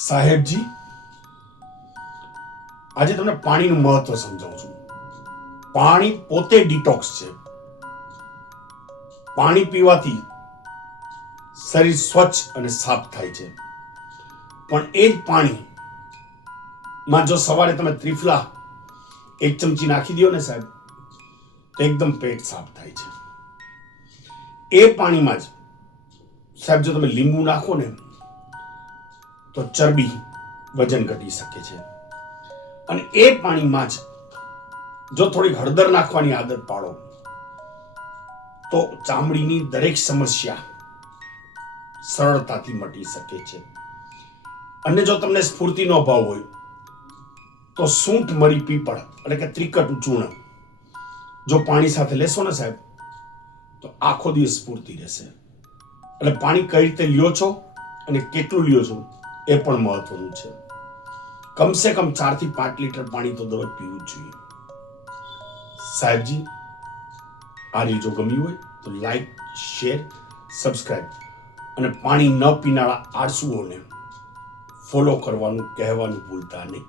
સાહેબજી, આજે તમને પાણીનું મહત્વ સમજાવું છું. પાણી પોતે ડિટોક્સ છે. પાણી પીવાથી શરીર સ્વચ્છ અને સાફ થાય છે. પણ એ જ પાણીમાં જો સવારે તમે ત્રિફલા 1 ચમચી નાખી દો ને સાહેબ, તો એકદમ પેટ સાફ થાય છે. એ પાણીમાં જ સાહેબ જો તમે લીંબુ નાખો ને તો ચરબી વજન ઘટી શકે છે. અને એ પાણીમાં જ જો થોડી હળદર નાખવાની આદત પાડો તો ચામડીની દરેક સમસ્યા સરળતાથી મટી શકે છે. અને જો તમને સ્ફૂર્તિનો અભાવ હોય તો સૂંઠ મરી પીપળ એટલે કે ત્રિકટ ચૂર્ણ જો પાણી સાથે લેશો ને સાહેબ તો આખો દિવસ સ્ફૂર્તિ રહેશે. એટલે પાણી કઈ રીતે લ્યો છો અને કેટલું લ્યો છો એ પણ મહત્વનું છે. કમસે કમ 4 થી 5 લીટર પાણી તો દરરોજ પીવું જ જોઈએ. સાહેબજી, આ રીલ જો ગમી હોય તો લાઈક, શેર, સબસ્ક્રાઇબ અને પાણી ન પીનારા આળસુઓને ફોલો કરવાનું કહેવાનું ભૂલતા નહીં.